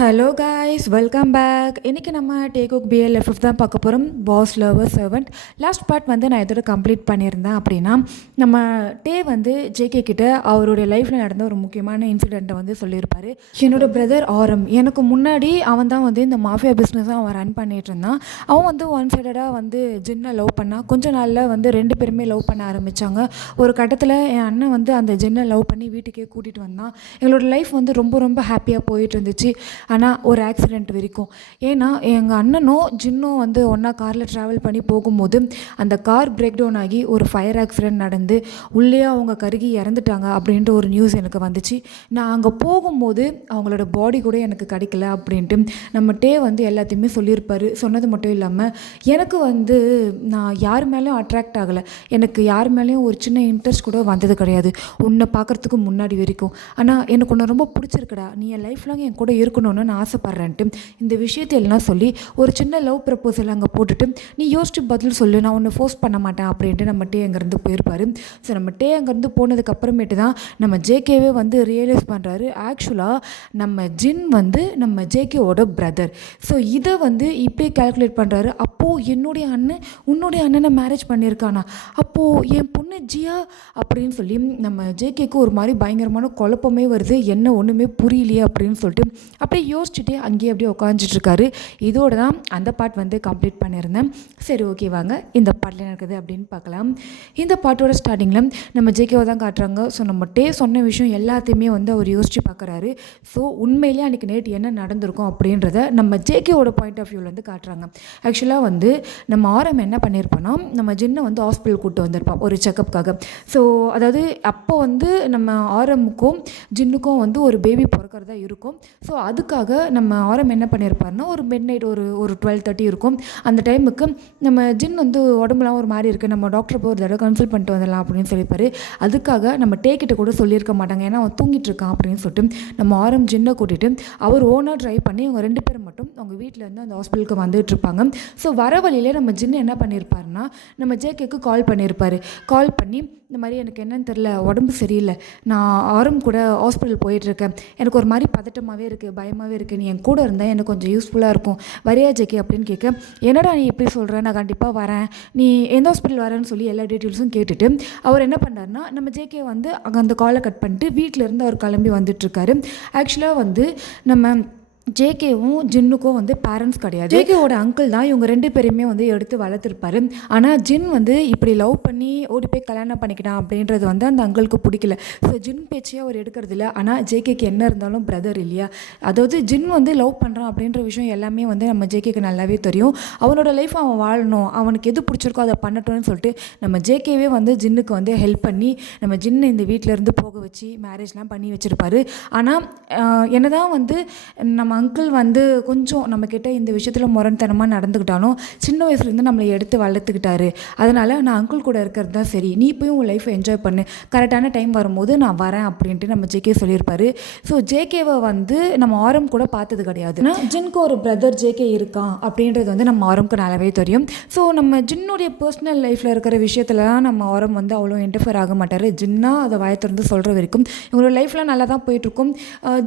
Hello guys, welcome back. இன்றைக்கி நம்ம take okay பிஎல்எஃப்எஃப் தான் பார்க்க போகிறோம். Boss lover servant. Last part வந்து நான் இதோட கம்ப்ளீட் பண்ணியிருந்தேன். அப்படின்னா நம்ம டே வந்து ஜேகே கிட்ட அவருடைய லைஃப்பில் நடந்த ஒரு முக்கியமான இன்சிடெண்ட்டை வந்து சொல்லியிருப்பார். என்னோடய பிரதர் ஆரம், எனக்கு முன்னாடி அவன் தான் வந்து இந்த மாஃபியா பிஸ்னஸை அவன் ரன் பண்ணிகிட்டு இருந்தான். அவன் வந்து ஒன் சைடடாக வந்து ஜின்னை லவ் பண்ணான். கொஞ்ச நாளில் வந்து 2 பேருமே லவ் பண்ண ஆரம்பித்தாங்க. ஒரு கட்டத்தில் என் அண்ணன் வந்து அந்த ஜின்னை லவ் பண்ணி வீட்டுக்கே கூட்டிகிட்டு வந்தான். எங்களோட லைஃப் வந்து ரொம்ப ரொம்ப ஹாப்பியாக போயிட்டு இருந்துச்சு. ஆனால் ஒரு ஆக்சிடெண்ட் வரைக்கும். ஏன்னா எங்கள் அண்ணனும் ஜின்னும் வந்து ஒன்றா காரில் ட்ராவல் பண்ணி போகும்போது அந்த கார் பிரேக் டவுன் ஆகி ஒரு ஃபயர் ஆக்சிடெண்ட் நடந்து உள்ளே அவங்க கருகி இறந்துட்டாங்க அப்படின்ட்டு ஒரு நியூஸ் எனக்கு வந்துச்சு. நான் அங்கே போகும்போது அவங்களோட பாடி கூட எனக்கு கிடைக்கல அப்படின்ட்டு நம்ம டே வந்து எல்லாத்தையுமே சொல்லியிருப்பார். சொன்னது மட்டும் இல்லாமல் எனக்கு வந்து நான் யார் மேலேயும் அட்ராக்ட் ஆகலை, எனக்கு யார் மேலேயும் ஒரு சின்ன இன்ட்ரெஸ்ட் கூட வந்தது கிடையாது உன்னை பார்க்குறதுக்கு முன்னாடி வரைக்கும். ஆனால் எனக்கு உன்னை ரொம்ப பிடிச்சிருக்குடா, நீ என் லைஃப் லாங் என் கூட இருக்கணும்னு நான் ஆசைப்பட்றேன்ட்டு இந்த விஷயத்தை எல்லாம் சொல்லி ஒரு சின்ன லவ் ப்ரப்போசல் அங்கே போட்டுட்டு நீ யோசிச்சு பதில் சொல்லு, நான் ஒன்று ஃபோர்ஸ் பண்ண மாட்டேன் அப்படின்ட்டு நம்ம டே அங்கேருந்து போயிருப்பார். ஸோ நம்ம டே அங்கேருந்து போனதுக்கப்புறமேட்டு தான் நம்ம ஜேகேவே வந்து ரியலைஸ் பண்ணுறாரு, ஆக்சுவலாக நம்ம ஜின் வந்து நம்ம ஜேகேவோட பிரதர். ஸோ இதை வந்து இப்போயே கால்குலேட் பண்ணுறாரு. அப்போது என்னுடைய அண்ணன் உன்னுடைய அண்ணனை மேரேஜ் பண்ணியிருக்கானா, அப்போது என் பொண்ணு ஜியா அப்படின்னு சொல்லி நம்ம ஜேகேக்கு ஒரு மாதிரி பயங்கரமான குழப்பமே வருது. என்ன ஒன்றுமே புரியலையே அப்படின்னு சொல்லிட்டு அப்படியே யோசிச்சுட்டே அங்கேயே அப்படியே உட்காந்துட்ருக்காரு. இதோடு தான் அந்த பார்ட் வந்து கம்ப்ளீட் பண்ணியிருந்தேன். சரி, ஓகே, வாங்க இந்த பாட்டில் நடக்குது அப்படின்னு பார்க்கலாம். இந்த பாட்டோட ஸ்டார்டிங்கில் நம்ம ஜேகேவை தான் காட்டுறாங்க. ஸோ நம்ம டே சொன்ன விஷயம் எல்லாத்தையுமே வந்து அவர் யோசித்து பார்க்குறாரு. ஸோ உண்மையிலேயே அன்றைக்கி நைட் என்ன நடந்திருக்கும் அப்படின்றத நம்ம ஜேகேவோட பாயிண்ட் ஆஃப் வியூவில் வந்து காட்டுறாங்க. ஆக்சுவலாக வந்து நம்ம ஆரம் என்ன பண்ணியிருப்போன்னா, நம்ம ஜின்னை வந்து ஹாஸ்பிட்டல் கூப்பிட்டு வந்திருப்பான் ஒரு செக்கப்புக்காக. ஸோ அதாவது அப்போ வந்து நம்ம ஆரமுக்கும் ஜின்னுக்கும் வந்து ஒரு பேபி பிறக்கிறதா இருக்கும். ஸோ அதுக்காக நம்ம ஆரம் என்ன பண்ணியிருப்பாருன்னா, ஒரு மிட் நைட் ஒரு 12:30 இருக்கும். அந்த டைமுக்கு நம்ம ஜின் வந்து உடம்புலாம் ஒரு மாதிரி இருக்குது, நம்ம டாக்டரை போய் ஒரு தடவை கன்சல்ட் பண்ணிட்டு வந்துடலாம் அப்படின்னு சொல்லியிருப்பாரு. அதுக்காக நம்ம டேக்கிட்ட கூட சொல்லியிருக்க மாட்டாங்க, ஏன்னா அவன் தூங்கிட்டு இருக்கான் அப்படின்னு சொல்லிட்டு நம்ம ஆரம் ஜின்னை கூட்டிகிட்டு அவர் ஓனாக ட்ரைவ் பண்ணி அவங்க 2 பேரும் மட்டும் அவங்க வீட்டிலேருந்து அந்த ஹாஸ்பிட்டலுக்கு வந்துட்டு இருப்பாங்க. ஸோ வர வழியிலே நம்ம ஜின்னு என்ன பண்ணியிருப்பாருன்னா, நம்ம ஜேகேக்கு கால் பண்ணியிருப்பார். கால் பண்ணி இந்த மாதிரி எனக்கு என்னன்னு தெரில, உடம்பு சரியில்லை, நான் ஆரம் கூட ஹாஸ்பிட்டல் போயிட்டுருக்கேன், எனக்கு ஒரு மாதிரி பதட்டமாகவே இருக்குது, பயமாகவே இருக்குது, நீ என் கூட இருந்தால் எனக்கு கொஞ்சம் யூஸ்ஃபுல்லாக இருக்கும், வரையா ஜேகே அப்படின்னு கேட்க, என்னடா நீ எப்படி சொல்கிற, நான் கண்டிப்பாக வரேன், நீ எந்த ஹாஸ்பிட்டல் வரேன்னு சொல்லி எல்லா டீட்டெயில்ஸும் கேட்டுட்டு அவர் என்ன பண்ணுறாருனா, நம்ம ஜேகே வந்து அங்கே அந்த காலை கட் பண்ணிட்டு வீட்டிலேருந்து அவர் கிளம்பி வந்துட்டுருக்காரு. ஆக்சுவலாக வந்து நம்ம ஜேகேவும் ஜின்னுக்கும் வந்து பேரண்ட்ஸ் கிடையாது. ஜேகேவோட அங்கிள் தான் இவங்க 2 பேரையுமே வந்து எடுத்து வளர்த்துருப்பாரு. ஆனால் ஜின் வந்து இப்படி லவ் பண்ணி ஓடி போய் கல்யாணம் பண்ணிக்கிட்டான் அப்படின்றது வந்து அந்த அங்கிளுக்கு பிடிக்கல. ஸோ ஜின் பேச்சையே அவர் எடுக்கிறது இல்லை. ஆனால் ஜேகேக்கு என்ன இருந்தாலும் பிரதர் இல்லையா, அதாவது ஜின் வந்து லவ் பண்ணுறான் அப்படின்ற விஷயம் எல்லாமே வந்து நம்ம ஜேகேக்கு நல்லாவே தெரியும். அவனோட லைஃப் அவன் வாழணும், அவனுக்கு எது பிடிச்சிருக்கோ அதை பண்ணட்டும்னு சொல்லிட்டு நம்ம ஜேகேவே வந்து ஜின்னுக்கு வந்து ஹெல்ப் பண்ணி நம்ம ஜின்னை இந்த வீட்டிலேருந்து போக வச்சு மேரேஜ்லாம் பண்ணி வச்சுருப்பாரு. ஆனால் என்னதான் வந்து நம்ம அங்கிள் வந்து கொஞ்சம் நம்மக்கிட்ட இந்த விஷயத்தில் முரண்தனமாக நடந்துக்கிட்டாலும் சின்ன வயசுலேருந்து நம்மளை எடுத்து வளர்த்துக்கிட்டாரு. அதனால் நான் அங்கிள் கூட இருக்கிறது தான் சரி, நீ போய் உன் லைஃப்பை என்ஜாய் பண்ணு, கரெக்டான டைம் வரும்போது நான் வரேன் அப்படின்ட்டு நம்ம ஜேகே சொல்லியிருப்பாரு. ஸோ ஜேகேவை வந்து நம்ம ஆரம் கூட பார்த்தது கிடையாது. ஜின்க்கு ஒரு பிரதர் ஜேகே இருக்கான் அப்படின்றது வந்து நம்ம ஆரம்க்கு நல்லாவே தெரியும். ஸோ நம்ம ஜின்னுடைய பர்சனல் லைஃப்பில் இருக்கிற விஷயத்துலலாம் நம்ம ஆரம் வந்து அவ்வளோ இன்டர்ஃபியர் ஆக மாட்டார். ஜின்னா அதை வாயத்திறந்து சொல்கிற வரைக்கும் இவங்களோட லைஃப்லாம் நல்லா தான் போயிட்டுருக்கும்.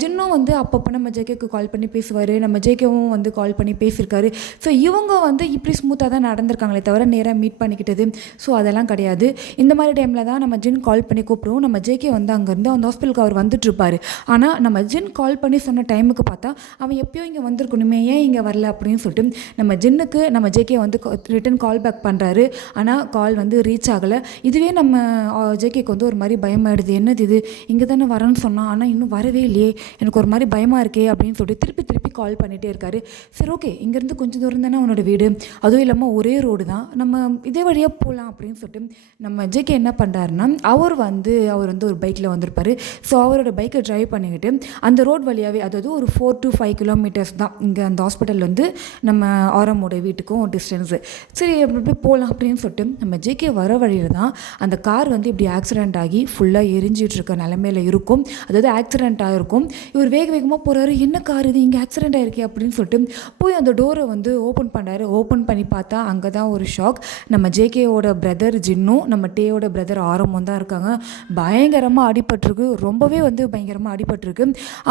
ஜின்னும் வந்து அப்பப்போ நம்ம ஜேகேக்கு கால் பண்ணி பேசுவார், நம்ம ஜேகேவும் வந்து கால் பண்ணி பேசியிருக்காரு. ஸோ இவங்க வந்து இப்படி ஸ்மூத்தாக தான் நடந்திருக்காங்களே தவிர நேராக மீட் பண்ணிக்கிட்டது ஸோ அதெல்லாம் கிடையாது. இந்த மாதிரி டைமில் தான் நம்ம ஜின் கால் பண்ணி கூப்பிடுவோம். நம்ம ஜேகே வந்து அங்கேருந்து அந்த ஹாஸ்பிட்டலுக்கு அவர் வந்துட்டுருப்பார். ஆனால் நம்ம ஜின் கால் பண்ணி சொன்ன டைமுக்கு பார்த்தா அவன் எப்போயும் இங்கே வந்திருக்கணுமே, ஏன் இங்கே வரல அப்படின்னு சொல்லிட்டு நம்ம ஜின்னுக்கு நம்ம ஜேகே வந்து ரிட்டன் கால் பேக் பண்ணுறாரு. ஆனால் கால் வந்து ரீச் ஆகலை. இதுவே நம்ம ஜேகேக்கு வந்து ஒரு மாதிரி பயமாயிடுது, என்னது இது இங்கே தானே வரேன்னு சொன்னான் ஆனால் இன்னும் வரவே இல்லையே, எனக்கு ஒரு மாதிரி பயமாக இருக்கே அப்படின்னு சொல்லிட்டு திருப்பி கால் பண்ணிகிட்டே இருக்காரு. சரி, ஓகே, இங்கேருந்து கொஞ்சம் தூரம் தானே அவனோட வீடு, அதுவும் இல்லாமல் ஒரே ரோடு தான், நம்ம இதே வழியாக போகலாம் அப்படின்னு சொல்லிட்டு நம்ம ஜேகே என்ன பண்ணுறாருன்னா, அவர் வந்து ஒரு பைக்கில் வந்திருப்பார். ஸோ அவரோட பைக்கை ட்ரைவ் பண்ணிக்கிட்டு அந்த ரோட் வழியாகவே, அதாவது ஒரு 4 to 5 கிலோமீட்டர்ஸ் தான் இங்கே அந்த ஹாஸ்பிட்டல் வந்து நம்ம ஆரமோட வீட்டுக்கும் டிஸ்டன்ஸு. சரி, அப்படி போகலாம் அப்படின்னு சொல்லிட்டு நம்ம ஜேகே வர வழியில் தான் அந்த கார் வந்து இப்படி ஆக்சிடெண்ட் ஆகி ஃபுல்லாக எரிஞ்சிட்டு இருக்க நிலமையில இருக்கும். அதாவது ஆக்சிடெண்ட் ஆகிருக்கும். இவர் வேகமாக போகிறாரு, என்ன கார் இது இங்கே ஆக்சிடென்ட் ஆகிருக்கே அப்படின்னு சொல்லிட்டு போய் அந்த டோரை வந்து ஓப்பன் பண்ணுறாரு. ஓப்பன் பண்ணி பார்த்தா அங்கே தான் ஒரு ஷாக். நம்ம ஜேகேவோட பிரதர் ஜின்னும் நம்ம டேயோட பிரதர் ஆரமும் தான் இருக்காங்க. பயங்கரமாக அடிபட்டிருக்கு, ரொம்பவே வந்து பயங்கரமாக அடிபட்டிருக்கு.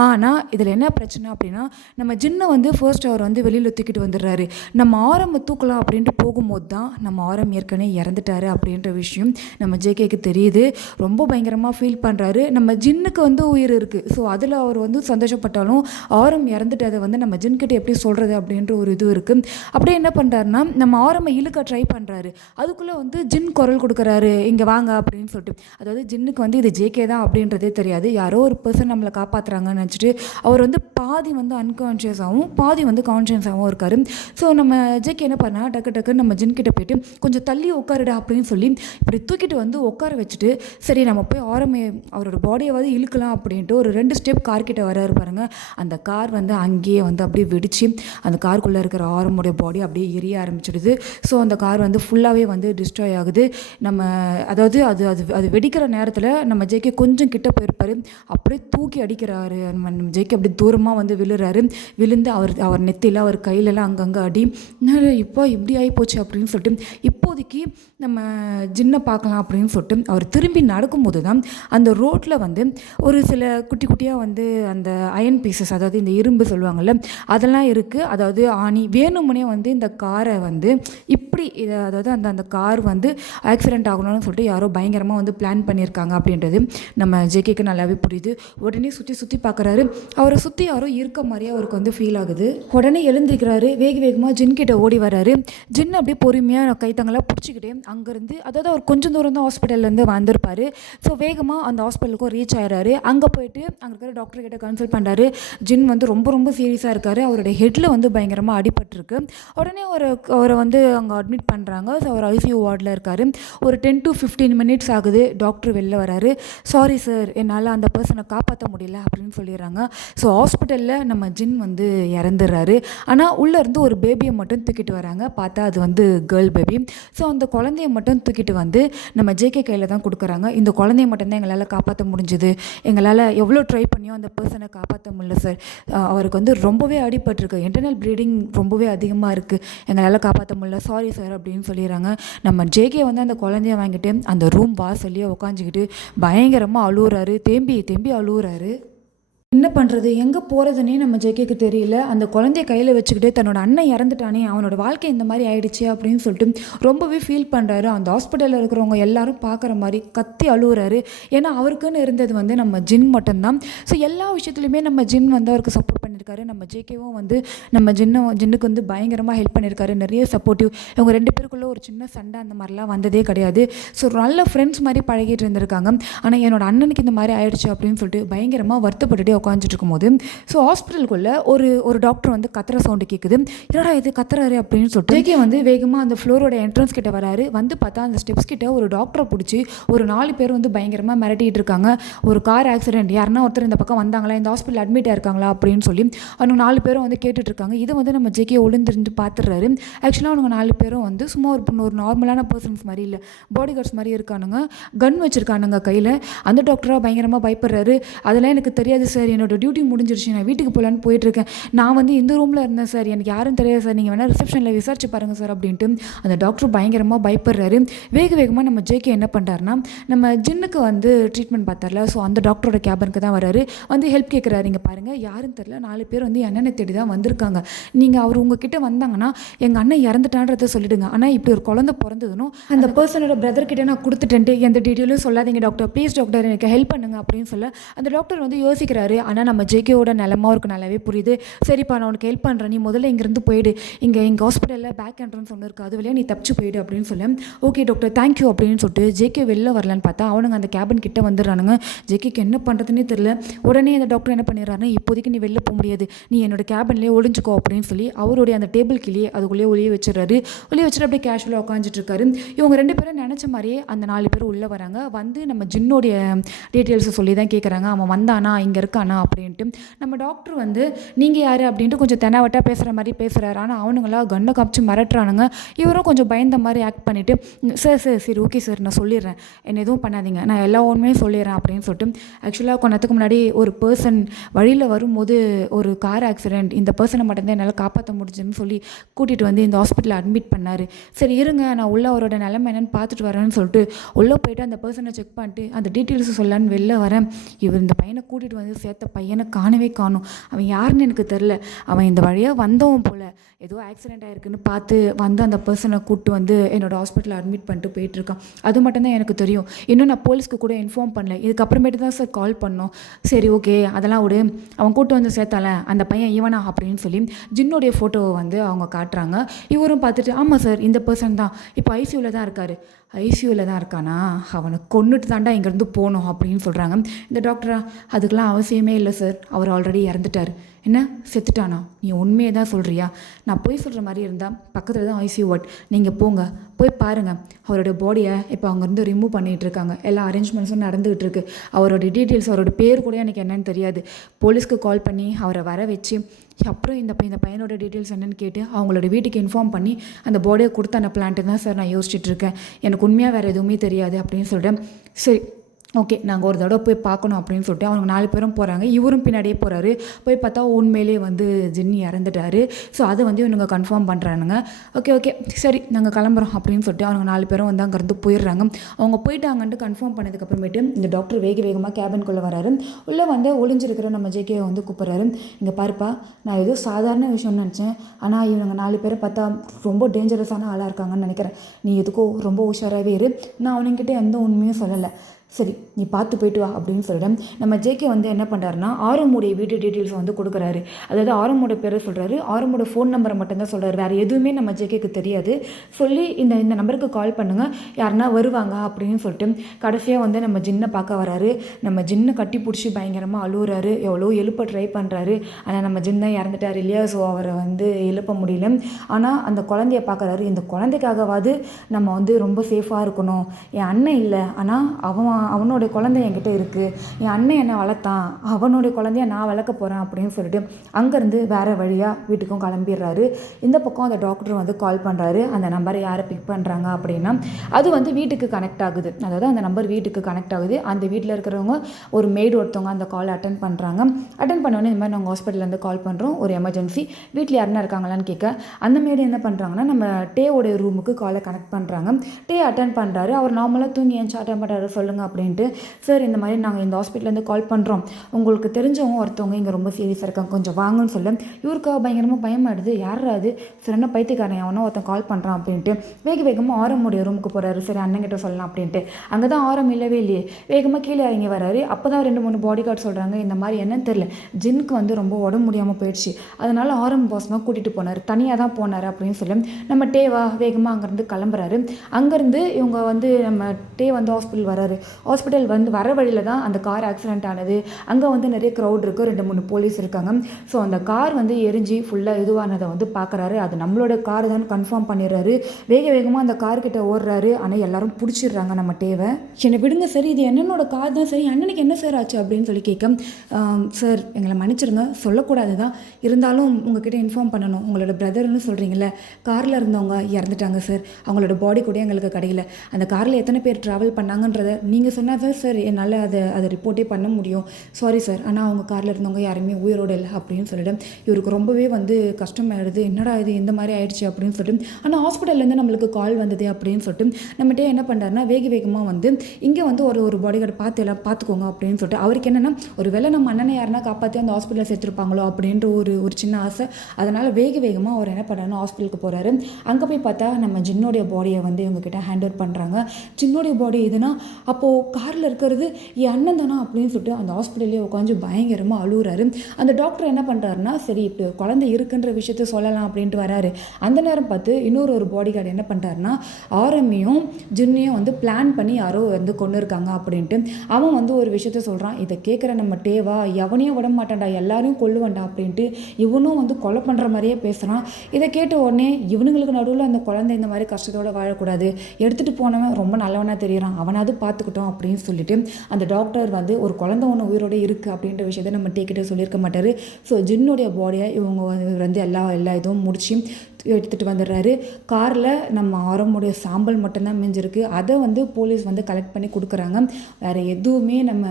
ஆனால் இதில் என்ன பிரச்சனை அப்படின்னா, நம்ம ஜின்னை வந்து ஃபர்ஸ்ட் அவர் வந்து வெளியில் தூக்கிட்டு வந்துடுறாரு. நம்ம ஆரம்பை தூக்கலாம் அப்படின்ட்டு போகும்போது தான் நம்ம ஆரம் ஏற்கனவே இறந்துட்டாரு அப்படின்ற விஷயம் நம்ம ஜேகேக்கு தெரியுது. ரொம்ப பயங்கரமாக ஃபீல் பண்ணுறாரு. நம்ம ஜின்னுக்கு வந்து உயிர் இருக்குது, ஸோ அதில் அவர் வந்து சந்தோஷப்பட்டாலும் ஆரம் இறந்துட்டதை வந்து நம்ம ஜின்கிட்ட எப்படி சொல்கிறது அப்படின்ற ஒரு இது இருக்குது. அப்படியே என்ன பண்ணுறாருன்னா, நம்ம ஆரமை இழுக்க ட்ரை பண்ணுறாரு. அதுக்குள்ளே வந்து ஜின் குரல் கொடுக்குறாரு, இங்கே வாங்க அப்படின்னு சொல்லிட்டு. அதாவது ஜின்னுக்கு வந்து இது ஜேகே தான் அப்படின்றதே தெரியாது. யாரோ ஒரு பர்சன் நம்மளை காப்பாற்றுறாங்கன்னு நினச்சிட்டு அவர் வந்து பாதி வந்து அன்கான்ஷியஸாகவும் பாதி வந்து கான்ஷியஸாகவும் இருக்கார். ஸோ நம்ம ஜேகே என்ன பண்ணா, டக்கு டக்குன்னு நம்ம ஜின்கிட்ட போயிட்டு கொஞ்சம் தள்ளி உட்காருடா அப்படின்னு சொல்லி இப்படி தூக்கிட்டு வந்து உட்கார வச்சுட்டு, சரி நம்ம போய் ஆரமே அவரோட பாடியாவது இழுக்கலாம் அப்படின்ட்டு ஒரு 2 ஸ்டெப் கார்கிட்ட வராரு பாருங்க. அந்த கார் வந்து அங்கேயே வந்து அப்படியே வெடிச்சு அந்த காருக்குள்ளே இருக்கிற ஆரமுடைய பாடி அப்படியே எரிய ஆரம்பிச்சிடுது. ஸோ அந்த கார் வந்து ஃபுல்லாகவே வந்து டிஸ்ட்ராய் ஆகுது. நம்ம அதாவது அது அது அது வெடிக்கிற நேரத்தில் நம்ம ஜேகே கொஞ்சம் கிட்ட போயிருப்பார், அப்படியே தூக்கி அடிக்கிறாரு. நம்ம ஜேகே அப்படி தூரமாக வந்து விழுறாரு. விழுந்து அவர் நெத்தியில் அவர் கையிலலாம் அங்கங்கே அடி. இப்போ இப்படி ஆகி போச்சு அப்படின்னு சொல்லிட்டு இப்போதைக்கு நம்ம ஜின்னை பார்க்கலாம் அப்படின்னு சொல்லிட்டு அவர் திரும்பி நடக்கும்போது தான் அந்த ரோட்டில் வந்து ஒரு சில குட்டி குட்டியாக வந்து அந்த அயன் பீசஸ், அதாவது இந்த இரும்பு சொல்லுவாங்கள்ல, அதெல்லாம் இருக்குது. அதாவது ஆணி வேணுமுனே வந்து இந்த காரை வந்து இப்படி அதாவது அந்த கார் வந்து ஆக்சிடென்ட் ஆகணும்னு சொல்லிட்டு யாரோ பயங்கரமாக வந்து பிளான் பண்ணியிருக்காங்க அப்படின்றது நம்ம ஜேகேக்கு நல்லாவே புரியுது. உடனே சுற்றி சுற்றி பார்க்குறாரு. அவரை சுற்றி யாரோ இருக்க மாதிரியே அவருக்கு வந்து ஃபீல் ஆகுது. உடனே எழுந்திருக்கிறாரு, வேகமாக ஜின் கிட்ட ஓடி வர்றாரு. ஜின் அப்படியே பொறுமையாக கைத்தங்களாக பிடிச்சிக்கிட்டே அங்கேருந்து, அதாவது அவர் கொஞ்சம் தூரம் தான் ஹாஸ்பிட்டல்லேருந்து வந்திருப்பார். ஸோ வேகமாக அந்த ஹாஸ்பிட்டலுக்கும் ரீச் ஆகிறாரு. அங்கே போயிட்டு அங்கே இருக்கிற டாக்டர் கிட்ட கன்சல்ட் பண்ணுறாரு. ஜின் வந்து ரொம்ப ரொம்ப சீரியஸாக இருக்கார். அவருடைய ஹெட்டில் வந்து பயங்கரமாக அடிபட்டிருக்கு. உடனே அவரை வந்து அங்கே அட்மிட் பண்ணுறாங்க. ஸோ அவர் ஐசியூ வார்டில் இருக்கார். ஒரு 10 to 15 மினிட்ஸ் ஆகுது. டாக்டர் வெளில வராரு. சாரி சார், என்னால் அந்த பர்சனை காப்பாற்ற முடியல அப்படின்னு சொல்லிடுறாங்க. ஸோ ஹாஸ்பிட்டலில் நம்ம ஜின் வந்து இறந்துடுறாரு. ஆனால் உள்ளேருந்து ஒரு பேபியை மட்டும் தூக்கிட்டு வராங்க. பார்த்தா அது வந்து கேர்ள் பேபி. ஸோ அந்த குழந்தைய மட்டும் தூக்கிட்டு வந்து நம்ம ஜேகே கையில் தான் கொடுக்குறாங்க. இந்த குழந்தைய மட்டும்தான் எங்களால் காப்பாற்ற முடிஞ்சுது, எங்களால் எவ்வளோ ட்ரை பண்ணியும் அந்த பர்சனை காப்பாற்ற முடியல சார், அவருக்கு வந்து ரொம்பவே அடிபட்டிருக்கு, இன்டர்னல் ப்ளீடிங் ரொம்பவே அதிகமாக இருக்குது, எங்களால் காப்பாற்ற முடியல, சாரி சார் அப்படின்னு சொல்லிடுறாங்க. நம்ம ஜேகே வந்து அந்த குழந்தைய வாங்கிட்டு அந்த ரூம் வாசல்லையே உட்காந்துக்கிட்டு பயங்கரமாக அழுகுறாரு, தேம்பி தேம்பி அழுகுறாரு. என்ன பண்ணுறது, எங்கே போகிறதுனே நம்ம ஜேகேக்கு தெரியல. அந்த குழந்தைய கையில் வச்சுக்கிட்டு தன்னோட அண்ணன் இறந்துட்டானே, அவனோட வாழ்க்கை இந்த மாதிரி ஆயிடுச்சு அப்படின்னு சொல்லிட்டு ரொம்பவே ஃபீல் பண்ணுறாரு. அந்த ஹாஸ்பிட்டலில் இருக்கிறவங்க எல்லாரும் பார்க்குற மாதிரி கத்தி அழுகுறாரு. ஏன்னா அவருக்குன்னு இருந்தது வந்து நம்ம ஜின் மட்டும்தான். ஸோ எல்லா விஷயத்துலையுமே நம்ம ஜின் வந்து அவருக்கு சப்போர்ட் பண்ணியிருக்காரு. நம்ம ஜேகேவும் வந்து நம்ம ஜின்னுக்கு வந்து பயங்கரமாக ஹெல்ப் பண்ணியிருக்காரு, நிறைய சப்போர்ட்டிவ். இவங்க 2 பேருக்குள்ளே ஒரு சின்ன சண்டை அந்த மாதிரிலாம் வந்ததே கிடையாது. ஸோ நல்ல ஃப்ரெண்ட்ஸ் மாதிரி பழகிட்டு இருந்திருக்காங்க. ஆனால் என்னோட அண்ணனுக்கு இந்த மாதிரி ஆயிடுச்சு அப்படின்னு சொல்லிட்டு பயங்கரமாக வருத்தப்பட்டுட்டே உட்காந்துட்டு இருக்கும்போது ஸோ ஹாஸ்பிட்டலுக்குள்ளே ஒரு டாக்டர் வந்து கத்துற சவுண்டு கேட்குது. என்னடா இது கத்துறாரு அப்படின்னு சொல்லிட்டு ஜேகே வந்து வேகமாக அந்த ஃப்ளோரோட என்ட்ரன்ஸ் கிட்ட வராரு. வந்து பார்த்தா அந்த ஸ்டெப்ஸ் கிட்ட ஒரு டாக்டரை பிடிச்சி ஒரு 4 பேர் வந்து பயங்கரமாக மிரட்டிகிட்டு இருக்காங்க. ஒரு கார் ஆக்சிடென்ட், யாருன்னா ஒருத்தர் இந்த பக்கம் வந்தாங்களா, இந்த ஹாஸ்பிட்டல் அட்மிட் ஆயிருக்காங்களா அப்படின்னு சொல்லி அவங்க 4 பேரும் வந்து கேட்டுட்டு இருக்காங்க. இதை வந்து நம்ம ஜேகே ஒளிந்திருந்து பார்த்துடுறாரு. ஆக்சுவலாக அவங்க 4 பேரும் வந்து சும்மா ஒரு நார்மலான பர்சன்ஸ் மாதிரி இல்லை, பாடி கார்ட்ஸ் மாதிரி இருக்கானுங்க, கன் வச்சுருக்கானுங்க கையில். அந்த டாக்டராக பயங்கரமாக பயப்படுறாரு. அதெல்லாம் எனக்கு தெரியாது சார், என்னோட டியூட்டி முடிஞ்சிருச்சு, நான் வீட்டுக்கு போகலான்னு போயிட்டுருக்கேன், நான் வந்து இந்த ரூமில் இருந்தேன் சார், எனக்கு யாரும் தெரியாது சார், நீங்கள் வேணால் ரிசப்ஷனில் விசாரிச்சு பாருங்கள் சார் அப்படின்ட்டு அந்த டாக்டர் பயங்கரமாக பயப்படுறாரு. வேகமாக நம்ம ஜேகே என்ன பண்ணுறாருனா, நம்ம ஜின்னுக்கு வந்து ட்ரீட்மெண்ட் பார்த்தார்ல, ஸோ அந்த டாக்டரோட கேபினுக்கு தான் வராரு. வந்து ஹெல்ப் கேட்குறாரு. இங்கே பாருங்கள், யாரும் தெரில, 4 பேர் வந்து என் அண்ணனை தேடி தான் வந்திருக்காங்க, நீங்கள் அவர் உங்ககிட்ட வந்தாங்கன்னா எங்கள் அண்ணன் இறந்துட்டான்றதை சொல்லிவிடுங்க, ஆனால் இப்படி ஒரு குழந்தை பிறந்ததுனும் அந்த பர்சனோட பிரதர்கிட்ட நான் கொடுத்துட்டேன்ட்டு எந்த டீட்டெயிலும் சொல்லாதீங்க டாக்டர், ப்ளீஸ் டாக்டர் எனக்கு ஹெல்ப் பண்ணுங்க அப்படின்னு சொல்ல அந்த டாக்டர் வந்து யோசிக்கிறாரு. ஆனால் நம்ம ஜேகேவோட நிலமா அவருக்கு நல்லாவே புரியுது. சரிப்பா, நான் உனக்கு ஹெல்ப் பண்ணுறேன், நீ முதல்ல இங்கேருந்து போயிடு, எங்கள் ஹாஸ்பிட்டலில் பேக் என்ட்ரன்ஸ் ஒன்று இருக்குது, அது வழியாக நீ தப்பிச்சு போயிடு அப்படின்னு சொல்ல, ஓகே டாக்டர் தேங்க்யூ அப்படின்னு சொல்லிட்டு ஜேகே வெளில வரலான்னு பார்த்தா அவனுங்க அந்த கேபின் கிட்ட வந்துடுறானுங்க. ஜேகேக்கு என்ன பண்ணுறதுனே தெரியல. உடனே அந்த டாக்டர் என்ன பண்ணிடுறாருன்னா, இப்போதைக்கு நீ வெளில போக முடியாது, நீ என்னோட கேபின்லேயே ஒளிஞ்சுக்கோ அப்படின்னு சொல்லி அவருடைய அந்த டேபிள் கீழே அதுக்குள்ளேயே ஒளிய வச்சுட்டு அப்படியே கேஷுவலாக உட்காந்துட்டு இருக்காரு. இவங்க 2 பேரும் நினச்ச மாதிரியே அந்த 4 பேர் உள்ளே வராங்க. வந்து நம்ம ஜின்னோடைய டீட்டெயில்ஸை சொல்லி தான் கேட்குறாங்க. அவன் வந்தானா, இங்கே இருக்கானா, செத்துட்டானா அப்படின்ட்டு. நம்ம டாக்டர் வந்து நீங்கள் யார் அப்படின்ட்டு கொஞ்சம் தெனாவட்டாக பேசுகிற மாதிரி பேசுகிறாரு. ஆனால் அவனுங்களா கண்ணை காமிச்சு மிரட்டுறானுங்க. இவரும் கொஞ்சம் பயந்த மாதிரி ஆக்ட் பண்ணிவிட்டு, சார் சார் சரி ஓகே சார் நான் சொல்லிடுறேன், என்ன எதுவும் பண்ணாதீங்க, நான் எல்லா உண்மையும் சொல்லிடுறேன் அப்படின்னு சொல்லிட்டு ஆக்சுவலாக கொஞ்ச நேரத்துக்கு முன்னாடி ஒரு பர்சன் வழியில் வரும்போது ஒரு கார் ஆக்சிடெண்ட், இந்த பர்சனை மட்டும்தான் என்னால் காப்பாற்ற முடிஞ்சுன்னு சொல்லி கூட்டிகிட்டு வந்து இந்த ஹாஸ்பிட்டலில் அட்மிட் பண்ணார். சரி இருங்க நான் உள்ள அவரோட நிலைமை என்னென்னு பார்த்துட்டு வரேன்னு சொல்லிட்டு உள்ளே போயிட்டு அந்த பர்சனை செக் பண்ணிட்டு அந்த டீட்டெயில்ஸ் சொல்லலான்னு வெளில வரேன். இவர் இந்த பையனை கூட்டிகிட்டு வந்து சேர்த்த பையனை காணவே காணும். அவன் யாருன்னு எனக்கு தெரில. அவன் இந்த வழியாக வந்தவன் போல் ஏதோ ஆக்சிடெண்ட் ஆகிருக்குன்னு பார்த்து வந்து அந்த பர்சனை கூப்பிட்டு வந்து என்னோடய ஹாஸ்பிட்டலில் அட்மிட் பண்ணிட்டு போயிட்டுருக்கான். அது மட்டும்தான் எனக்கு தெரியும். இன்னும் நான் போலீஸ்க்கு கூட இன்ஃபார்ம் பண்ணல. இதுக்கப்புறமேட்டு தான் சார் கால் பண்ணோம். சரி ஓகே அதெல்லாம் விடு, அவன் கூப்பிட்டு வந்து சேர்த்தால அந்த பையன் இவனா அப்படின்னு சொல்லி ஜின்னுடைய ஃபோட்டோவை வந்து அவங்க காட்டுறாங்க. இவரும் பார்த்துட்டு ஆமாம் சார் இந்த பர்சன் தான், இப்போ ஐசியூவில் தான் இருக்கார். ஐசியூவில் தான் இருக்கானா, அவனை கொண்டுட்டு தாண்டா இங்கேருந்து போகணும் அப்படின்னு சொல்கிறாங்க. இந்த டாக்டரா அதுக்கெலாம் அவசியமே இல்லை சார், அவர் ஆல்ரெடி இறந்துட்டார். என்ன செத்துட்டானா, நீ உண்மையை தான் சொல்கிறியா? நான் போய் சொல்கிற மாதிரி இருந்தால் பக்கத்தில் தான் ஐசியூ வார்ட், நீங்கள் போங்க போய் பாருங்கள். அவரோட பாடியை இப்போ அங்கேருந்து ரிமூவ் பண்ணிகிட்டு இருக்காங்க. எல்லா அரேஞ்ச்மெண்ட்ஸும் நடந்துகிட்டு இருக்கு. அவரோட டீட்டெயில்ஸ் அவரோட பேர் கூட எனக்கு என்னன்னு தெரியாது. போலீஸ்க்கு கால் பண்ணி அவரை வர வச்சு அப்புறம் இந்த பையனோட டீட்டெயில்ஸ் என்னென்னு கேட்டு அவங்களோட வீட்டுக்கு இன்ஃபார்ம் பண்ணி அந்த பாடியை கொடுத்து அந்த பிளான்ட்டு தான் சார் நான் யோசிச்சுட்டு இருக்கேன். எனக்கு உண்மையாக வேறு எதுவுமே தெரியாது அப்படின்னு சொல்லிட்டேன். சரி ஓகே நாங்கள் ஒரு தடவை போய் பார்க்கணும் அப்படின்னு சொல்லிட்டு அவங்க 4 பேரும் போகிறாங்க. இவரும் பின்னாடியே போகிறாரு. போய் பார்த்தா உண்மையிலே வந்து ஜின்னி இறந்துட்டாரு. ஸோ அதை வந்து இவனுங்க கன்ஃபார்ம் பண்ணுறானுங்க. ஓகே சரி நாங்கள் கிளம்புறோம் அப்படின்னு சொல்லிட்டு அவங்க 4 பேரும் வந்து அங்கேருந்து போயிடுறாங்க. அவங்க போயிட்டாங்கன்ட்டு கன்ஃபார்ம் பண்ணதுக்கப்புறமேட்டு இந்த டாக்டர் வேகமாக கேபின்குள்ளே வராரு. உள்ளே வந்து ஒளிஞ்சிருக்கிற நம்ம ஜேகே வந்து கூப்பிட்றாரு. இங்கே பாருப்பா, நான் ஏதோ சாதாரண விஷயம்னு நினச்சேன், ஆனால் இவங்க 4 பேரை பார்த்தா ரொம்ப டேஞ்சரஸான ஆளாக இருக்காங்கன்னு நினைக்கிறேன். நீ எதுக்கும் ரொம்ப உஷாராகவே இரு, நான் அவனுங்கிட்ட எந்த உண்மையும் சொல்லலை, சரி நீ பார்த்து போயிட்டு வா அப்படின்னு சொல்லிட்டேன். நம்ம ஜேகே வந்து என்ன பண்ணுறாருன்னா ஆரம்புடைய வீட்டு டீட்டெயில்ஸ் வந்து கொடுக்குறாரு. அதாவது ஆரம்போட பேரை சொல்கிறாரு, ஆரம்போட ஃபோன் நம்பரை மட்டும்தான் சொல்கிறாரு. வேறு எதுவுமே நம்ம ஜேகேக்கு தெரியாது. சொல்லி இந்த நம்பருக்கு கால் பண்ணுங்கள், யாருன்னா வருவாங்க அப்படின்னு சொல்லிட்டு கடைசியாக வந்து நம்ம ஜின்னை பார்க்க வராரு. நம்ம ஜின்னை கட்டி பிடிச்சி பயங்கரமாக அழுகுறாரு. எவ்வளோ எழுப்ப ட்ரை பண்ணுறாரு. ஆனால் நம்ம ஜின் தான் இறந்துட்டார் இல்லையா, ஸோ அவரை வந்து எழுப்ப முடியல. ஆனால் அந்த குழந்தைய பார்க்குறாரு. இந்த குழந்தைக்காகவாது நம்ம வந்து ரொம்ப சேஃபாக இருக்கணும். என் அண்ணன் இல்லை, ஆனால் அவனோட குழந்தை என்கிட்ட இருக்குது, என் அண்ணன் என்னை வளர்த்தான், அவனுடைய குழந்தைய நான் வளர்க்க போகிறேன் அப்படின்னு சொல்லிட்டு அங்கேருந்து வேறு வழியாக வீட்டுக்கும் கிளம்பிடுறாரு. இந்த பக்கம் அந்த டாக்டர் வந்து கால் பண்ணுறாரு. அந்த நம்பரை யாரை பிக் பண்ணுறாங்க அப்படின்னா அது வந்து வீட்டுக்கு கனெக்ட் ஆகுது. அதாவது அந்த நம்பர் வீட்டுக்கு கனெக்ட் ஆகுது. அந்த வீட்டில் இருக்கிறவங்க ஒரு மெய்டு ஒருத்தவங்க அந்த கால் அட்டன் பண்ணுறாங்க. அட்டன் பண்ணோன்னே இந்த மாதிரி நாங்கள் ஹாஸ்பிட்டல்லேருந்து கால் பண்ணுறோம், ஒரு எமர்ஜென்சி, வீட்டில் யாருன்னா இருக்காங்களான்னு கேட்க அந்த மெய்டு என்ன பண்ணுறாங்கன்னா நம்ம டேவோடைய ரூமுக்கு காலை கனெக்ட் பண்ணுறாங்க. டே அட்டன் பண்ணுறாரு. அவர் நார்மலாக தூங்கி ஏன் அட்டன் பண்ணுறாரு சொல்லுங்கள் அப்படின்ட்டு. சார் இந்த மாதிரி நாங்கள் இந்த ஹாஸ்பிட்டலேருந்து கால் பண்ணுறோம், உங்களுக்கு தெரிஞ்சவங்க ஒருத்தவங்க இங்கே ரொம்ப சீரியஸாக இருக்காங்க, கொஞ்சம் வாங்கன்னு சொல்ல இவருக்கா பயங்கரமாக பயமாடுது. யாராவது சரி என்ன பைத்தியக்காரன் அவனோ ஒருத்தன் கால் பண்ணுறான் அப்படின்ட்டு வேகமாக ஆரம்புடைய ரூமுக்கு போகிறாரு. சரி அண்ணங்கிட்ட சொல்லலாம் அப்படின்ட்டு. அங்கே தான் ஆரம் இல்லவே இல்லையே. வேகமாக கீழே இறங்கி வராரு. அப்போ தான் 2-3 பாடி கார்டு சொல்கிறாங்க இந்த மாதிரி என்னன்னு தெரில, ஜின்னுக்கு வந்து ரொம்ப உடம்பு முடியாமல் போயிடுச்சு, அதனால் ஆரம் பாஸ்மாக கூட்டிகிட்டு போனார், தனியாக தான் போனார் அப்படின்னு சொல்லி நம்ம டேவா வேகமாக அங்கேருந்து கிளம்புறாரு. அங்கேருந்து இவங்க வந்து நம்ம டே வந்து ஹாஸ்பிட்டல் வராரு. ஹாஸ்பிட்டல் வந்து வர வழியில் தான் அந்த கார் ஆக்சிடென்ட் ஆனது. அங்கே வந்து நிறைய க்ரௌட் இருக்குது, 2-3 போலீஸ் இருக்காங்க. ஸோ அந்த கார் வந்து எரிஞ்சு ஃபுல்லாக இதுவானதை வந்து பார்க்குறாரு. அது நம்மளோட கார் தான் கன்ஃபார்ம் பண்ணிடுறாரு. வேகமாக அந்த கார்கிட்ட ஓடுறாரு. ஆனால் எல்லாரும் பிடிச்சிடுறாங்க நம்ம டேவை. என்னை விடுங்க சார், இது என்னோட கார் தான், சரி அண்ணனுக்கு என்ன சார் ஆச்சு அப்படின்னு சொல்லி கேட்க சார் எங்களை மன்னிச்சிருங்க, சொல்லக்கூடாது தான், இருந்தாலும் உங்ககிட்ட இன்ஃபார்ம் பண்ணணும், உங்களோட பிரதர்னு சொல்கிறீங்களே, காரில் இருந்தவங்க இறந்துட்டாங்க சார், அவங்களோட பாடி கூட எங்களுக்கு கிடைக்கல, அந்த காரில் எத்தனை பேர் ட்ராவல் பண்ணாங்கன்றதை நீங்கள் சொன்னால் தான் சார் என்னால் அதை ரிப்போர்ட்டே பண்ண முடியும், சாரி சார், ஆனால் அவங்க காரில் இருந்தவங்க யாருமே உயிரோடு இல்லை அப்படின்னு சொல்லிட்டு இவருக்கு ரொம்பவே வந்து கஷ்டமாயிடுது. என்னடா இது இந்த மாதிரி ஆயிடுச்சு அப்படின்னு சொல்லிட்டு. ஆனால் ஹாஸ்பிட்டல்லேருந்து நம்மளுக்கு கால் வந்தது அப்படின்னு சொல்லிட்டு நம்மகிட்டே என்ன பண்ணுறாருன்னா வேகமாக வந்து இங்கே வந்து ஒரு பாடி கார்டு பார்த்துக்கோங்க அப்படின்னு சொல்லிட்டு அவருக்கு என்னென்னா ஒரு வேளை நம்ம அண்ணனை யாருன்னா காப்பாற்றி அந்த ஹாஸ்பிட்டலில் சேர்த்துருப்பாங்களோ அப்படின்ற ஒரு சின்ன ஆசை. அதனால் வேகமாக அவர் என்ன பண்ணுறாருன்னா ஹாஸ்பிட்டலுக்கு போகிறாரு. அங்கே போய் பார்த்தா நம்ம ஜின்னோடைய பாடியை வந்து இவங்ககிட்ட ஹேண்ட் ஓவர் பண்ணுறாங்க. ஜின்னோடைய பாடி எதுனா அப்போது காரில் இருக்கிறது என் அண்ணன் தானா அப்படின்னு சொல்லிட்டு அந்த ஹாஸ்பிட்டல்லே உட்காந்து பயங்கரமாக அழுகுறாரு. அந்த டாக்டர் என்ன பண்ணுறாருன்னா சரி இப்போ குழந்தை இருக்குன்ற விஷயத்த சொல்லலாம் அப்படின்ட்டு வராரு. அந்த நேரம் பார்த்து இன்னொரு பாடி கார்டு என்ன பண்ணுறாருன்னா ஆரம்பியும் ஜின்னையும் வந்து பிளான் பண்ணி யாரோ வந்து கொண்டு இருக்காங்க அப்படின்ட்டு அவன் வந்து ஒரு விஷயத்த சொல்கிறான். இதை கேட்குற நம்ம டேவா எவனையும் விட மாட்டான்டா, எல்லாரையும் கொல்லுவான்டா அப்படின்ட்டு இவனும் வந்து கொலை பண்ணுற மாதிரியே பேசுகிறான். இதை கேட்ட உடனே இவனுங்களுக்கு நடுவில் அந்த குழந்தை இந்த மாதிரி கஷ்டத்தோடு வாழக்கூடாது, எடுத்துகிட்டு போனவன் ரொம்ப நல்லவனாக தெரியுறான், அவனாவது பார்த்துக்கிட்டோம் இருக்கட்டும் அப்படின்னு சொல்லிட்டு அந்த டாக்டர் வந்து ஒரு குழந்தை ஒன்று உயிரோடு இருக்குது அப்படின்ற விஷயத்த நம்ம டேக்கிட்ட சொல்லியிருக்க மாட்டார். ஸோ ஜின்னுடைய பாடியை இவங்க வந்து எல்லா இதுவும் முடிச்சு எடுத்துகிட்டு வந்துடுறாரு. காரில் நம்ம ஆரம்புடைய சாம்பல் மட்டும்தான் மிஞ்சிருக்கு. அதை வந்து போலீஸ் வந்து கலெக்ட் பண்ணி கொடுக்குறாங்க. வேறு எதுவுமே நம்ம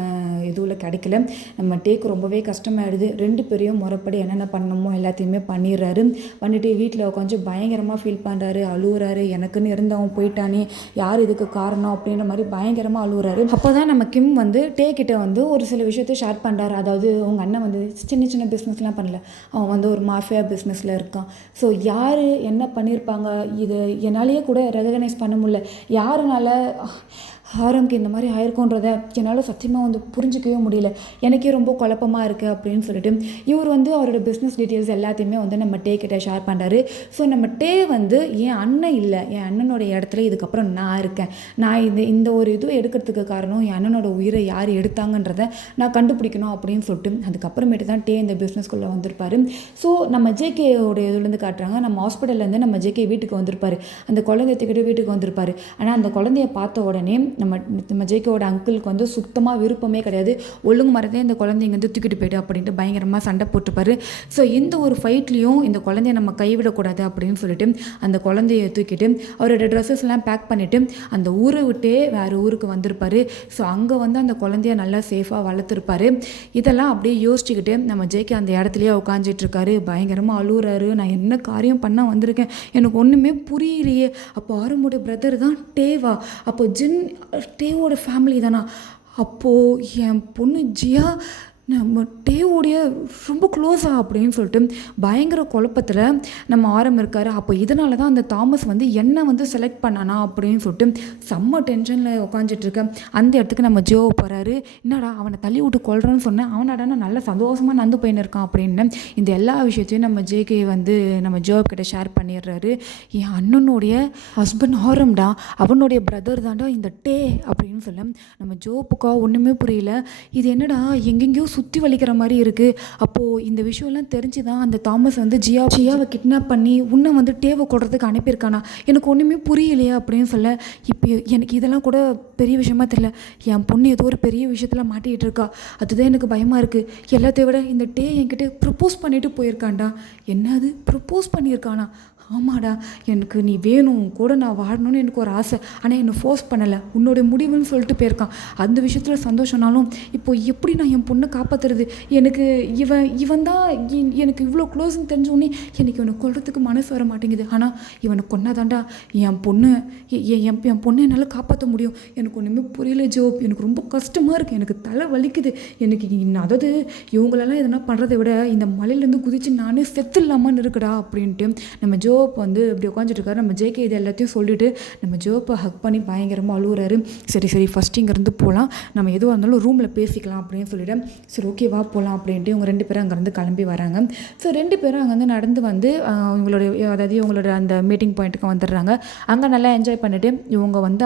எதுவும் கிடைக்கல. நம்ம டேக்கு ரொம்பவே கஷ்டமாயிடுது. 2 பேரையும் முறைப்படி என்னென்ன பண்ணணுமோ எல்லாத்தையுமே பண்ணிடுறாரு. பண்ணிட்டு வீட்டில் கொஞ்சம் பயங்கரமாக ஃபீல் பண்ணுறாரு, அழுகுறாரு. எனக்குன்னு இருந்தவன் போயிட்டானே, யார் இதுக்கு காரணம் அப்படின்ற மாதிரி பயங்கரமாக அழுகுறாரு. அப்போ தான் நம்ம கிம் வந்து டேக்கிட்ட வந்து ஒரு சில விஷயத்த ஷேர் பண்ணுறாரு. அதாவது உங்கள் அண்ணன் வந்து சின்ன சின்ன பிஸ்னஸ்லாம் பண்ணல, அவன் வந்து ஒரு மாஃபியா பிஸ்னஸில் இருக்கான். ஸோ யார் என்ன பண்ணியிருப்பாங்க இது என்னாலேயே கூட ரெகனைஸ் பண்ண முடியல. யாருனால ஆரம்க்கு இந்த மாதிரி ஆயிருக்கோன்றதை என்னால் சத்தியமாக வந்து புரிஞ்சிக்கவே முடியல. எனக்கே ரொம்ப குழப்பமாக இருக்குது அப்படின்னு சொல்லிட்டு இவர் வந்து அவரோட பிஸ்னஸ் டீட்டெயில்ஸ் எல்லாத்தையுமே வந்து நம்ம டே கிட்ட ஷேர் பண்ணுறாரு. ஸோ நம்ம டே வந்து என் அண்ணன் இல்லை, என் அண்ணனோட இடத்துல இதுக்கப்புறம் நான் இருக்கேன். நான் இந்த ஒரு இதுவை எடுக்கிறதுக்கு காரணம் என் அண்ணனோட உயிரை யார் எடுத்தாங்கன்றதை நான் கண்டுபிடிக்கணும் அப்படின்னு சொல்லிட்டு அதுக்கப்புறமேட்டு தான் டே இந்த பிஸ்னஸ்குள்ளே வந்திருப்பார். ஸோ நம்ம ஜேகேயோட இதுலேருந்து காட்டுறாங்க. நம்ம ஹாஸ்பிட்டல்லேருந்து நம்ம ஜேகே வீட்டுக்கு வந்திருப்பார். அந்த குழந்தைய தூக்கிட்டு வீட்டுக்கு வந்திருப்பார். ஆனால் அந்த குழந்தைய பார்த்த உடனே நம்ம ஜேகேவோட அங்கிளுக்கு வந்து சுத்தமாக விருப்பமே கிடையாது. ஒழுங்கு மரத்தையும் இந்த குழந்தைங்க வந்து தூக்கிட்டு போய்ட்டு அப்படின்ட்டு பயங்கரமாக சண்டை போட்டுப்பார். ஸோ இந்த ஒரு ஃபைட்லேயும் இந்த குழந்தைய நம்ம கைவிடக்கூடாது அப்படின்னு சொல்லிட்டு அந்த குழந்தைய தூக்கிட்டு அவரோட ட்ரெஸ்ஸஸ்லாம் பேக் பண்ணிவிட்டு அந்த ஊரை விட்டே வேறு ஊருக்கு வந்திருப்பார். ஸோ அங்கே வந்து அந்த குழந்தைய நல்லா சேஃபாக வளர்த்துருப்பார். இதெல்லாம் அப்படியே யோசிச்சுக்கிட்டு நம்ம ஜேகே அந்த இடத்துலையே உட்காந்துட்ருக்காரு. பயங்கரமாக அழுகுறாரு. நான் என்ன காரியம் பண்ண வந்திருக்கேன், எனக்கு ஒன்றுமே புரியலையே. அப்போ ஆரம்போட பிரதர் தான் டேவா, அப்போ டேவோட ஃபேமிலி தானா? அப்போது என் பொண்ணு ஜியா நம்ம டேவோடைய ரொம்ப க்ளோஸா அப்படின்னு சொல்லிட்டு பயங்கர குழப்பத்தில் நம்ம இருக்கார். அப்போ இதனால தான் அந்த தாமஸ் வந்து என்ன வந்து செலக்ட் பண்ணானா அப்படின்னு சொல்லிட்டு செம்ம டென்ஷனில் உட்காந்துட்ருக்கேன். அந்த இடத்துக்கு நம்ம ஜோ போகிறாரு. என்னடா அவனை தள்ளி விட்டு கொள்றேன்னு சொன்னேன், அவனாடானா நல்ல சந்தோஷமாக நந்து போயின்னு இருக்கான் அப்படின்னு இந்த எல்லா விஷயத்தையும் நம்ம ஜேகே வந்து நம்ம ஜோ கிட்ட ஷேர் பண்ணிடுறாரு. என் அண்ணனுடைய ஹஸ்பண்ட் ஆரம்டா, அவனுடைய பிரதர் தான்டா இந்த டே அப்படின்னு சொல்ல நம்ம ஜோப்புக்கா ஒன்றுமே புரியல. இது என்னடா எங்கெங்கேயோ சுற்றி வலிக்கிற மாதிரி இருக்குது. அப்போது இந்த விஷயம்லாம் தெரிஞ்சு தான் அந்த தாமஸ் வந்து ஜியாவை கிட்னாப் பண்ணி உன்னை வந்து டேவை கொடுறதுக்கு அனுப்பியிருக்கானா, எனக்கு ஒன்றுமே புரியலையா அப்படின்னு சொல்ல இப்போ எனக்கு இதெல்லாம் கூட பெரிய விஷயமா தெரியல. என் பொண்ணு ஏதோ ஒரு பெரிய விஷயத்தில் மாட்டிகிட்டு இருக்கா, அதுதான் எனக்கு பயமாக இருக்குது. எல்லாத்தையும் விட இந்த டே என்கிட்ட ப்ரப்போஸ் பண்ணிவிட்டு போயிருக்கான்டா. என்னது ப்ரப்போஸ் பண்ணியிருக்கானா? ஆமாடா, எனக்கு நீ வேணும் கூட நான் வாடணும்னு எனக்கு ஒரு ஆசை, ஆனால் என்னை ஃபோர்ஸ் பண்ணலை, உன்னோடைய முடிவுன்னு சொல்லிட்டு போயிருக்கான். அந்த விஷயத்தில் சந்தோஷம்னாலும் இப்போ எப்படி நான் என் பொண்ணை காப்பாற்றுறது? எனக்கு இவன் தான் எனக்கு இவ்வளோ க்ளோஸ்ன்னு தெரிஞ்சோடனே எனக்கு இவனை கொல்றதுக்கு மனசு வர மாட்டேங்குது. ஆனால் இவனை கொன்னாதாண்டா என் பொண்ணு என் பொண்ணை என்னால் காப்பாற்ற முடியும். எனக்கு ஒன்றுமே புரியல ஜோப், எனக்கு ரொம்ப கஷ்டமாக இருக்குது, எனக்கு தலை வலிக்குது. எனக்கு அதாவது இவங்களெல்லாம் எதனா பண்ணுறதை விட இந்த மலையிலேருந்து குதித்து நானே செத்து இல்லாமல் இருக்குடா அப்படின்ட்டு நம்ம ஜோப் வந்து இப்படி உட்காந்துட்ருக்காரு. நம்ம ஜேகே இது எல்லாத்தையும் சொல்லிவிட்டு நம்ம ஜோப்பை ஹக் பண்ணி பயங்கரமாக அழுகுறாரு. சரி ஃபஸ்ட்டு இங்கேருந்து போகலாம், நம்ம எதுவாக இருந்தாலும் ரூமில் பேசிக்கலாம் அப்படின்னு சொல்லிவிட்டு சரி ஓகேவா போகலாம் அப்படின்ட்டு இவங்க 2 பேரும் அங்கேருந்து கிளம்பி வராங்க. ஸோ 2 பேரும் அங்கேருந்து நடந்து வந்து இவங்களோட அந்த மீட்டிங் பாயிண்ட்டுக்கு வந்துடுறாங்க. அங்கே நல்லா என்ஜாய் பண்ணிவிட்டு இவங்க வந்து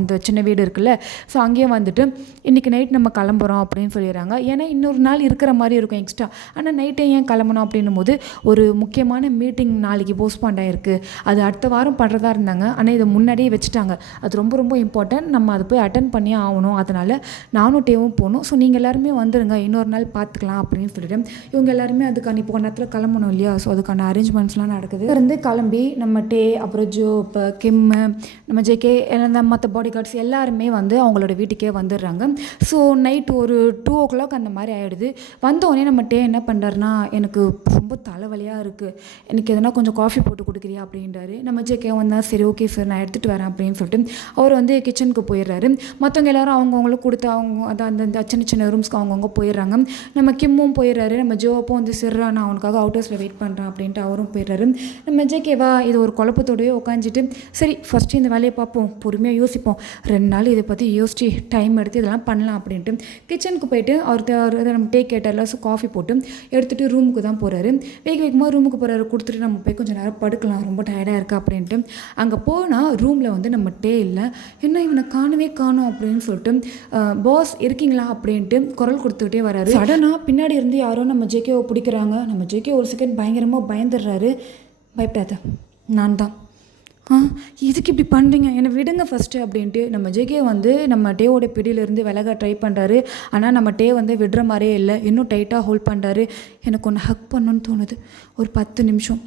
அந்த சின்ன வீடு இருக்குல்ல, ஸோ அங்கேயே வந்துட்டு இன்றைக்கி நைட் நம்ம கிளம்புறோம் அப்படின்னு சொல்லிடுறாங்க. ஏன்னா இன்னொரு நாள் இருக்கிற மாதிரி இருக்கும் எக்ஸ்ட்ரா. ஆனால் நைட்டே ஏன் கிளம்பணும் அப்படின்னும் போது ஒரு முக்கியமான மீட்டிங் நாளைக்கு போஸ்ட்பாண்ட் ஆகிருக்கு, அது அடுத்த வாரம் பண்ணுறதா இருந்தாங்க. ஆனால் இதை முன்னாடியே வச்சுட்டாங்க. அது ரொம்ப ரொம்ப இம்பார்ட்டன்ட், நம்ம அதை போய் அட்டன் பண்ணியே ஆகணும். அதனால் நானும் டேவும் போகணும். ஸோ நீங்கள் எல்லாருமே வந்துடுங்க, இன்னொரு நாள் பார்த்துக்கலாம் அப்படின்னு சொல்லிட்டு இவங்க எல்லாருமே அதுக்கான இப்போ நேரத்தில் கிளம்பணும் இல்லையா, ஸோ அதுக்கான அரேஞ்ச்மெண்ட்ஸ்லாம் நடக்குது. இருந்து கிளம்பி நம்ம டே அப்புறம் ஜோ இப்போ கிம்மு நம்ம ஜேகே எல்லாம் மற்ற பாடி கார்ட்ஸ் எல்லாருமே வந்து அவங்களோட வீட்டுக்கே வந்துடுறாங்க. ஸோ நைட் ஒரு 2 o'clock அந்த மாதிரி ஆகிடுது. வந்தோடனே நம்ம டே என்ன பண்ணுறாருனா, எனக்கு ரொம்ப தலைவலியாக இருக்குது, எனக்கு எதனா கொஞ்சம் காஃபி போட்டு கொடுக்குறியா அப்படின்றாரு. நம்ம ஜேகே வந்தால் சரி ஓகே சார் நான் எடுத்துகிட்டு வரேன் அப்படின்னு சொல்லிட்டு அவர் வந்து கிச்சனுக்கு போயிடுறாரு. மற்றவங்க எல்லோரும் அவங்கவுங்களுக்கு கொடுத்து அவங்க அந்த சின்ன சின்ன ரூம்ஸ்க்கு அவங்கவுங்க போயிடுறாங்க. நம்ம கிம்மும் போயிடுறாரு. நம்ம ஜோப்பும் வந்து சிறா நான் அவனுக்காக அவுட்டர்ஸில் வெயிட் பண்ணுறேன் அப்படின்ட்டு அவரும் போயிடுறாரு. நம்ம ஜேகேவா இது ஒரு குழப்பத்தோடையே உட்காந்துட்டு சரி ஃபஸ்ட்டு இந்த வேலையை பார்ப்போம், பொறுமையாக யோசிப்போம், 2 நாள் இதை பற்றி யோசிச்சு டைம் எடுத்து இதெல்லாம் பண்ணலாம் அப்படின்ட்டு கிச்சனுக்கு போயிட்டு அவர் நம்ம டே கேட்டரில் ஸோ காஃபி போட்டு எடுத்துகிட்டு ரூமுக்கு தான் போகிறாரு. வேகமாக ரூமுக்கு போகிறாரு. கொடுத்துட்டு நம்ம போய் கொஞ்சம் நேரம் படுக்கலாம், ரொம்ப டயர்டாக இருக்கா அப்படின்ட்டு அங்கே போனால் ரூமில் வந்து நம்ம டே இல்லை. என்ன இவனை காணவே காணோம் அப்படின்னு சொல்லிட்டு பாஸ் இருக்கீங்களா அப்படின்ட்டு குரல் கொடுத்துக்கிட்டே வராரு. சடனாக பின்னாடி இருந்து யாரோ நம்ம ஜேகேவை பிடிக்கிறாங்க. நம்ம ஜேகே ஒரு செகண்ட் பயங்கரமாக பயந்துடுறாரு. பயப்படாத, நான் தான் ஆ இதுக்கு இப்படி பண்ணுறீங்க, என்னை விடுங்க ஃபஸ்ட்டு அப்படின்ட்டு நம்ம ஜேகே வந்து நம்ம டேவோட பிடியிலேருந்து விலக ட்ரை பண்ணுறாரு. ஆனால் நம்ம டே வந்து விடுற மாதிரியே இல்லை, இன்னும் டைட்டாக ஹோல்ட் பண்ணுறாரு. எனக்கு ஒன்று ஹக் பண்ணணுன்னு தோணுது. ஒரு 10 நிமிஷம்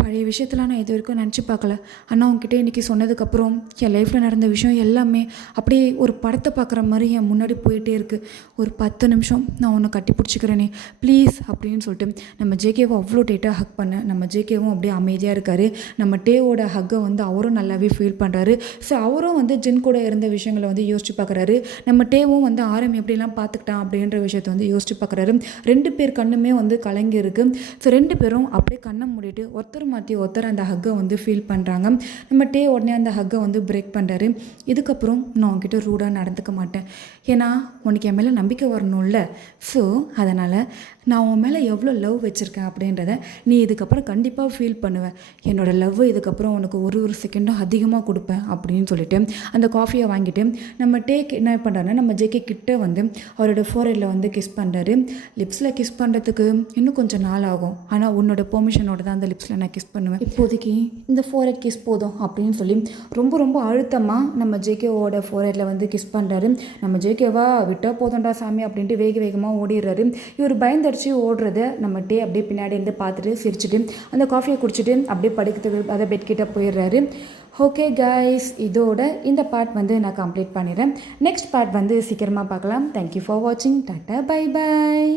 பழைய விஷயத்தெலாம் நான் இது வரைக்கும் நினச்சி பார்க்கல. ஆனால் உங்ககிட்ட இன்றைக்கி சொன்னதுக்கப்புறம் என் லைஃப்பில் நடந்த விஷயம் எல்லாமே அப்படியே ஒரு படத்தை பார்க்குற மாதிரி என் முன்னாடி போயிட்டே இருக்குது. ஒரு 10 நிமிஷம் நான் உன்னை கட்டி பிடிச்சிக்கிறேனே ப்ளீஸ் அப்படின்னு சொல்லிட்டு நம்ம ஜேகேவை அவ்வளோ டைட்டாக ஹக் பண்ணேன். நம்ம ஜேகேவும் அப்படியே அமைதியாக இருக்கார். நம்ம டேவோட ஹக்கை வந்து அவரும் நல்லாவே ஃபீல் பண்ணுறாரு. ஸோ அவரும் வந்து ஜின் கூட இருந்த விஷயங்களை வந்து யோசிச்சு பார்க்குறாரு. நம்ம டேவும் வந்து ஆரம் எப்படிலாம் பார்த்துக்கிட்டான் அப்படின்ற விஷயத்த வந்து யோசிச்சு பார்க்குறாரு. 2 பேர் கண்ணுமே வந்து கலங்கி இருக்குது. ஸோ 2 பேரும் அப்படியே கண்ணை மூடிட்டு ஒருத்தர் மாற்றி ஒருத்தர் அந்த ஹக்கை வந்து ஃபீல் பண்ணுறாங்க. நம்ம டே உடனே அந்த ஹக்கை வந்து பிரேக் பண்ணுறாரு. இதுக்கப்புறம் நான் உன்கிட்ட ரூடாக நடந்துக்க மாட்டேன், ஏன்னா உனக்கு என் மேலே நம்பிக்கை வரணும்ல. ஸோ அதனால் நான் உன் மேலே எவ்வளோ லவ் வச்சுருக்கேன் அப்படின்றத நீ இதுக்கப்புறம் கண்டிப்பாக ஃபீல் பண்ணுவேன். என்னோடய லவ் இதுக்கப்புறம் உனக்கு ஒரு செகண்டும் அதிகமாக கொடுப்பேன் அப்படின்னு சொல்லிட்டு அந்த காஃபியை வாங்கிட்டு நம்ம டேக் என்ன பண்ணுறாருன்னா நம்ம ஜேகே கிட்டே வந்து அவரோட ஃபோர்ஹெட்டில் வந்து கிஸ் பண்ணுறாரு. லிப்ஸில் கிஸ் பண்ணுறதுக்கு இன்னும் கொஞ்சம் நாள் ஆகும், ஆனால் உன்னோட பெர்மிஷனோட தான் அந்த லிப்ஸில் நான் கிஸ் பண்ணுவேன். இப்போதைக்கு இந்த ஃபோர்ஹெட் கிஸ் போதும் அப்படின்னு சொல்லி ரொம்ப ரொம்ப அழுத்தமாக நம்ம ஜேகேவோட ஃபோர்ஹெட்டில் வந்து கிஸ் பண்ணுறாரு. நம்ம ஜேகேவா விட்டால் போதும்டா சாமி அப்படின்ட்டு வேகமாக ஓடிடுறாரு. இவர் பயந்தடிச்சு ஓடுறத நம்ம டே அப்படியே பின்னாடி இருந்து பார்த்துட்டு சிரிச்சுட்டு அந்த காஃபியை குடிச்சிட்டு அப்படியே படுக்கிறதுக்கு அதை பெட்கிட்ட போயிடுறாரு. ஓகே கைஸ், இதோட இந்த பார்ட் வந்து நான் கம்ப்ளீட் பண்ணிடுறேன். நெக்ஸ்ட் பார்ட் வந்து சீக்கிரமாக பார்க்கலாம். தேங்க்யூ ஃபார் வாட்சிங். Tata, bye bye.